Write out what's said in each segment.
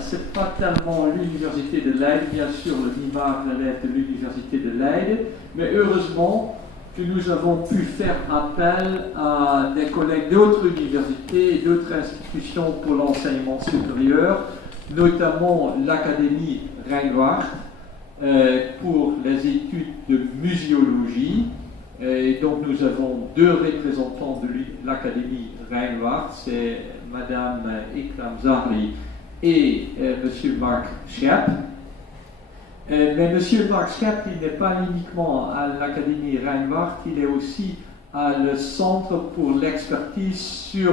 C'est pas tellement l'université de Leyde, bien sûr, le NIMAR relève de l'université de Leyde, mais heureusement que nous avons pu faire appel à des collègues d'autres universités et d'autres institutions pour l'enseignement supérieur, notamment l'Académie Rijnwaard pour les études de muséologie. Et donc nous avons deux représentants de l'Académie Rijnwaard, c'est Madame Ikram Zahri et Monsieur Mark Schaap. Mais Monsieur Mark Schaap, il n'est pas uniquement à l'Académie Rijnwaard, il est aussi à le Centre pour l'expertise sur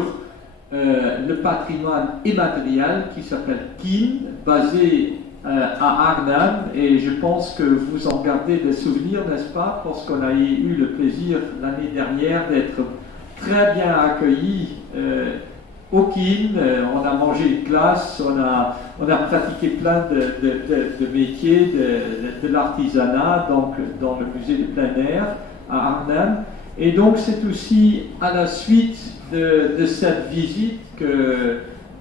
le patrimoine immatériel qui s'appelle KIN, basé à Arnhem, et je pense que vous en gardez des souvenirs, n'est-ce pas, parce qu'on a eu le plaisir l'année dernière d'être très bien accueillis au KIN. On a mangé une glace, on a pratiqué plein de métiers, de l'artisanat, donc dans le musée de plein air à Arnhem. Et donc c'est aussi à la suite de cette visite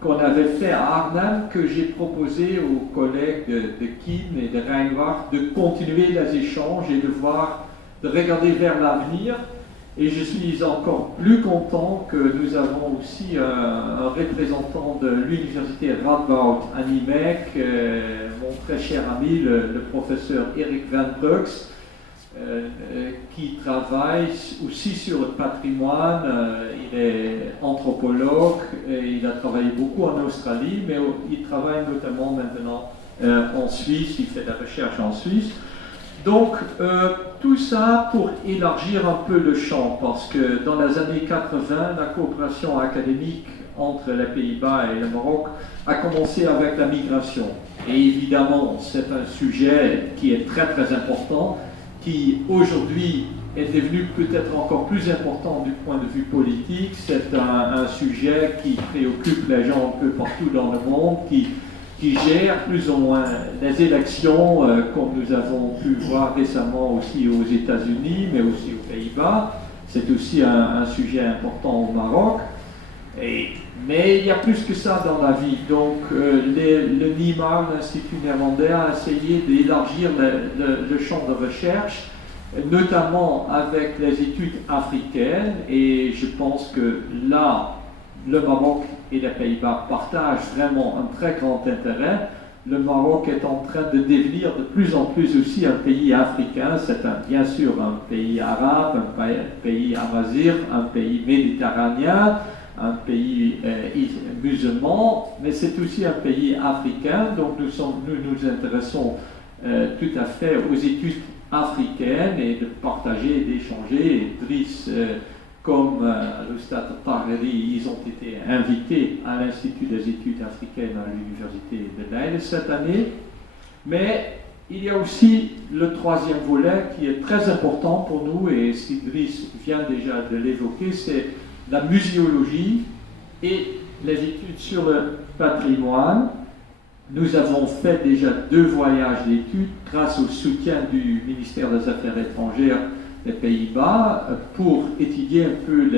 qu'on avait fait à Arnhem que j'ai proposé aux collègues de KIN et de Rijnwaard de continuer les échanges et de regarder vers l'avenir. Et je suis encore plus content que nous avons aussi un représentant de l'université Radboud à Nijmegen, mon très cher ami, le professeur Erik Van Brugx, qui travaille aussi sur le patrimoine. Il est anthropologue et il a travaillé beaucoup en Australie, mais il travaille notamment maintenant en Suisse, il fait de la recherche en Suisse. Donc, tout ça pour élargir un peu le champ, parce que dans les années 80, la coopération académique entre les Pays-Bas et le Maroc a commencé avec la migration. Et évidemment, c'est un sujet qui est très très important, qui aujourd'hui est devenu peut-être encore plus important du point de vue politique. C'est un sujet qui préoccupe les gens un peu partout dans le monde, qui gère plus ou moins les élections, comme nous avons pu voir récemment aussi aux États-Unis, mais aussi aux Pays-Bas. C'est aussi un sujet important au Maroc. Mais il y a plus que ça dans la vie. Donc le NIMAR, l'Institut néerlandais, a essayé d'élargir le champ de recherche, notamment avec les études africaines. Et je pense que là, le Maroc et les Pays-Bas partagent vraiment un très grand intérêt. Le Maroc est en train de devenir de plus en plus aussi un pays africain. C'est bien sûr un pays arabe, un pays amazigh, un pays méditerranéen, un pays musulman, mais c'est aussi un pays africain. Donc nous nous intéressons tout à fait aux études africaines et de partager et d'échanger. Et Driss, comme l'Oustad Taheri, ils ont été invités à l'Institut des études africaines à l'Université de Leyde cette année. Mais il y a aussi le troisième volet qui est très important pour nous, et Driss vient déjà de l'évoquer, c'est la muséologie et les études sur le patrimoine. Nous avons fait déjà 2 voyages d'études grâce au soutien du ministère des Affaires étrangères des Pays-Bas pour étudier un peu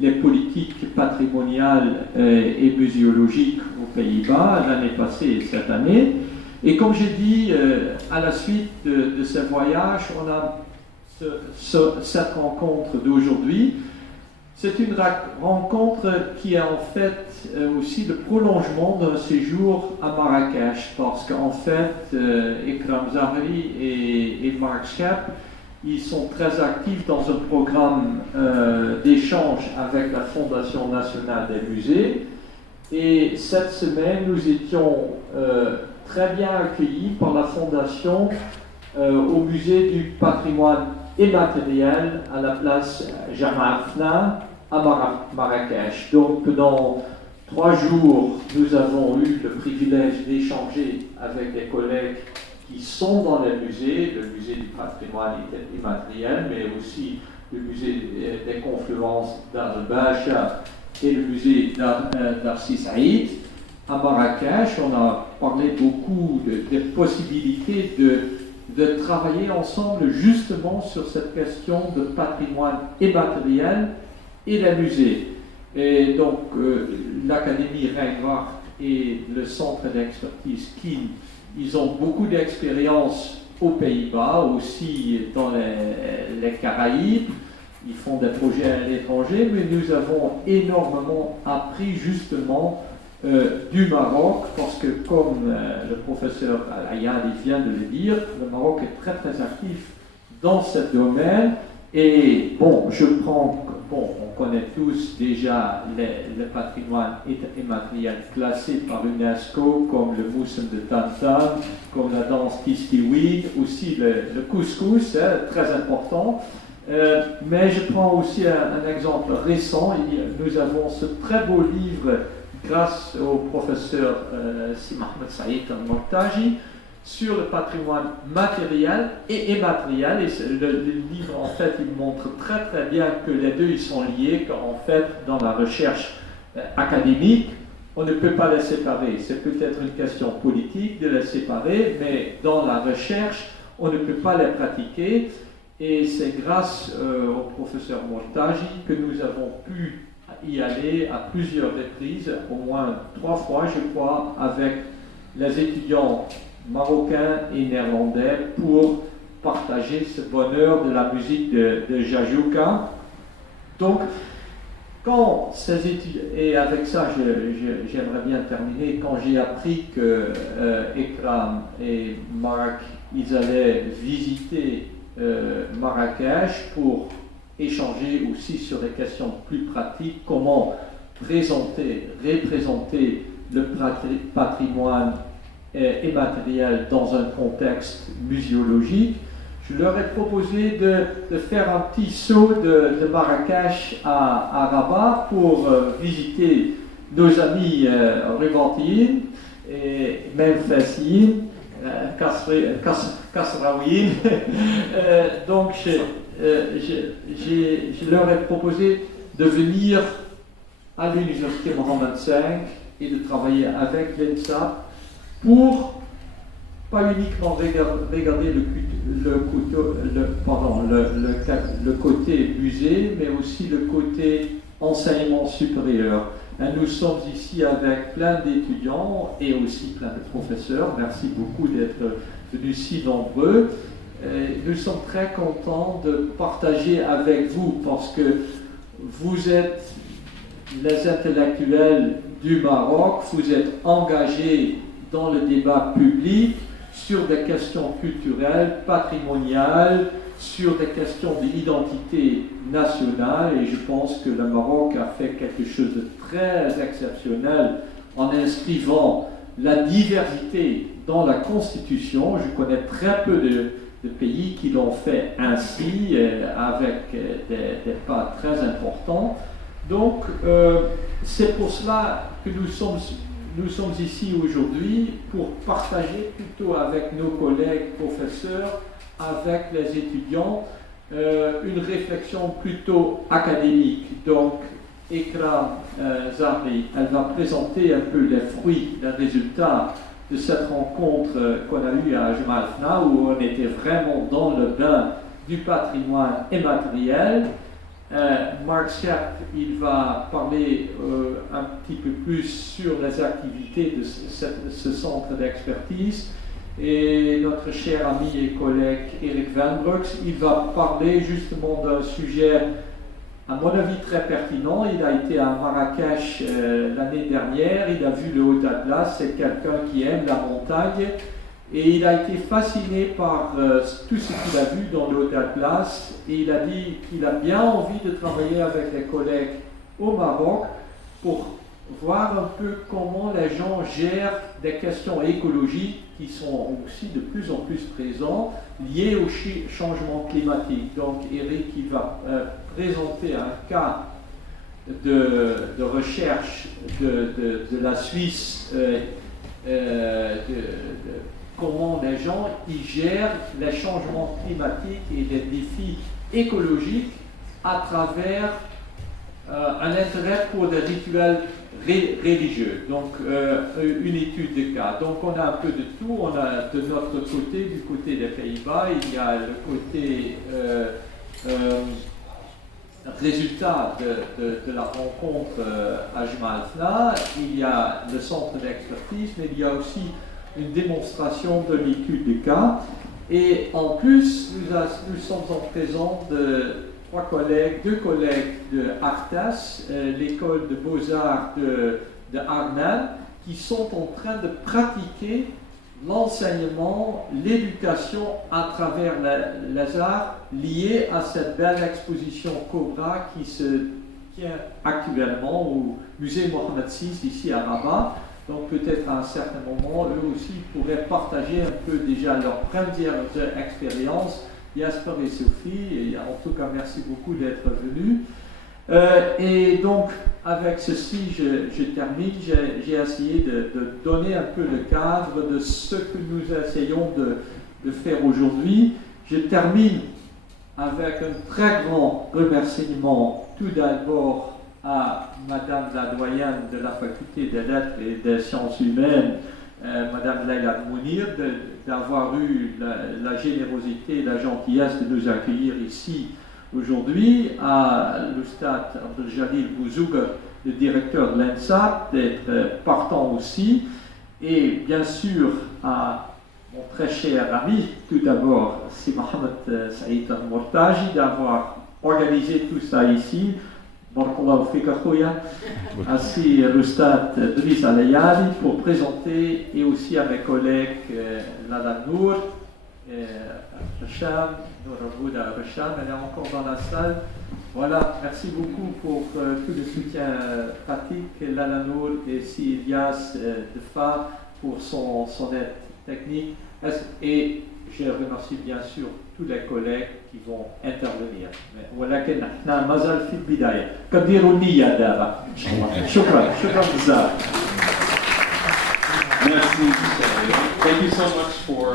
les politiques patrimoniales et muséologiques aux Pays-Bas l'année passée et cette année. Et comme j'ai dit, à la suite de ces voyages, on a cette rencontre d'aujourd'hui. C'est une rencontre qui est en fait aussi le prolongement d'un séjour à Marrakech, parce qu'en fait, Ikram Zahri et Mark Schaap, ils sont très actifs dans un programme d'échange avec la Fondation nationale des musées. Et cette semaine, nous étions très bien accueillis par la Fondation au musée du patrimoine immatériel à la place Jemaa Fna à Marrakech. Donc pendant 3 jours, nous avons eu le privilège d'échanger avec des collègues qui sont dans les musées, le musée du patrimoine immatériel, mais aussi le musée des confluences d'Al-Bacha et le musée d'Arsi Saïd. À Marrakech, on a parlé beaucoup des possibilités de travailler ensemble justement sur cette question de patrimoine immatériel et les musées. Et donc l'Académie Rijnwaard et le centre d'expertise KIN, ils ont beaucoup d'expérience aux Pays-Bas, aussi dans les Caraïbes. Ils font des projets à l'étranger, mais nous avons énormément appris justement du Maroc, parce que comme le professeur Al-Ayad vient de le dire, le Maroc est très très actif dans ce domaine. Et bon, on connaît tous déjà le patrimoine immatériel classé par l'UNESCO, comme le moussem de Tam-Tam, comme la danse Kiskiwi, aussi le couscous, très important. Mais je prends aussi un exemple récent. Nous avons ce très beau livre, grâce au professeur Mohamed Saïd Al-Mortaji, sur le patrimoine matériel et immatériel. Et le livre, en fait, il montre très très bien que les deux ils sont liés, qu'en fait, dans la recherche académique, on ne peut pas les séparer. C'est peut-être une question politique de les séparer, mais dans la recherche, on ne peut pas les pratiquer. Et c'est grâce au professeur Mortaji que nous avons pu y aller à plusieurs reprises, au moins 3 fois, je crois, avec les étudiants marocains et néerlandais pour partager ce bonheur de la musique de Jajouka. Donc, quand ces étudiants, et avec ça j'aimerais bien terminer, quand j'ai appris que Ekram et Marc, ils allaient visiter Marrakech pour échanger aussi sur des questions plus pratiques, comment représenter le patrimoine immatériel dans un contexte muséologique, je leur ai proposé de faire un petit saut de Marrakech à Rabat pour visiter nos amis Revantiyyin et Memphisiyin, Kasraouiyyin. Donc je leur ai proposé de venir à l'université Mohammed V et de travailler avec l'ENSA pour pas uniquement regarder le côté musée, mais aussi le côté enseignement supérieur. Et nous sommes ici avec plein d'étudiants et aussi plein de professeurs. Merci beaucoup d'être venus si nombreux. Nous sommes très contents de partager avec vous parce que vous êtes les intellectuels du Maroc, vous êtes engagés dans le débat public sur des questions culturelles, patrimoniales, sur des questions d'identité nationale, et je pense que le Maroc a fait quelque chose de très exceptionnel en inscrivant la diversité dans la Constitution. Je connais très peu de pays qui l'ont fait ainsi, avec des pas très importants. Donc, c'est pour cela que nous sommes ici aujourd'hui, pour partager plutôt avec nos collègues professeurs, avec les étudiants, une réflexion plutôt académique. Donc, Ekram Zahri, elle va présenter un peu les fruits, les résultats de cette rencontre qu'on a eue à Jemaa el-Fna, où on était vraiment dans le bain du patrimoine immatériel. Marc Scherp, il va parler un petit peu plus sur les activités de ce centre d'expertise. Et notre cher ami et collègue Eric Van Brooks, il va parler justement d'un sujet, à mon avis, très pertinent. Il a été à Marrakech l'année dernière, il a vu le Haut Atlas, c'est quelqu'un qui aime la montagne. Et il a été fasciné par tout ce qu'il a vu dans le Haut Atlas, et il a dit qu'il a bien envie de travailler avec les collègues au Maroc pour voir un peu comment les gens gèrent des questions écologiques qui sont aussi de plus en plus présentes, liées au changement climatique. Donc Eric, il va présenter un cas de recherche de la Suisse, comment les gens y gèrent les changements climatiques et les défis écologiques à travers un intérêt pour des rituels religieux. Donc, une étude de cas. Donc, on a un peu de tout. On a de notre côté, du côté des Pays-Bas, il y a le côté résultat de la rencontre à Jmaltna, il y a le centre d'expertise, mais il y a aussi une démonstration de l'étude de cas. Et en plus, nous sommes en présence de deux collègues de Artas, l'école de beaux-arts de Arnhem, qui sont en train de pratiquer l'enseignement, l'éducation à travers les arts liés à cette belle exposition Cobra qui se tient actuellement au musée Mohamed VI ici à Rabat. Donc peut-être à un certain moment, eux aussi pourraient partager un peu déjà leurs premières expériences. Jasper et Sophie, et en tout cas merci beaucoup d'être venus. Et donc avec ceci, je termine. J'ai essayé de donner un peu le cadre de ce que nous essayons de faire aujourd'hui. Je termine avec un très grand remerciement tout d'abord à Madame la doyenne de la faculté des lettres et des sciences humaines, Madame Leila Mounir, d'avoir eu la générosité et la gentillesse de nous accueillir ici aujourd'hui, à l'Oustad Abdeljalil Bouzouga, le directeur de l'ENSAT, d'être partant aussi, et bien sûr à mon très cher ami, tout d'abord, c'est Mohamed Saïd Al-Mortaji, d'avoir organisé tout ça ici. Barakallahu fik akhouya. Ainsi l'Oustad Driss Alayali pour présenter, et aussi à mes collègues Lala Nour, Racham, Nour Abouda Racham, elle est encore dans la salle. Voilà, merci beaucoup pour tout le soutien pratique, Lala Nour et si Ilyas Defa pour son aide technique. Et je remercie bien sûr tous les collègues qui vont intervenir. ولكن احنا مازال في البداية. كديروا النية دابا إن شاء الله. شكرا بزاف. Merci. Thank you so much for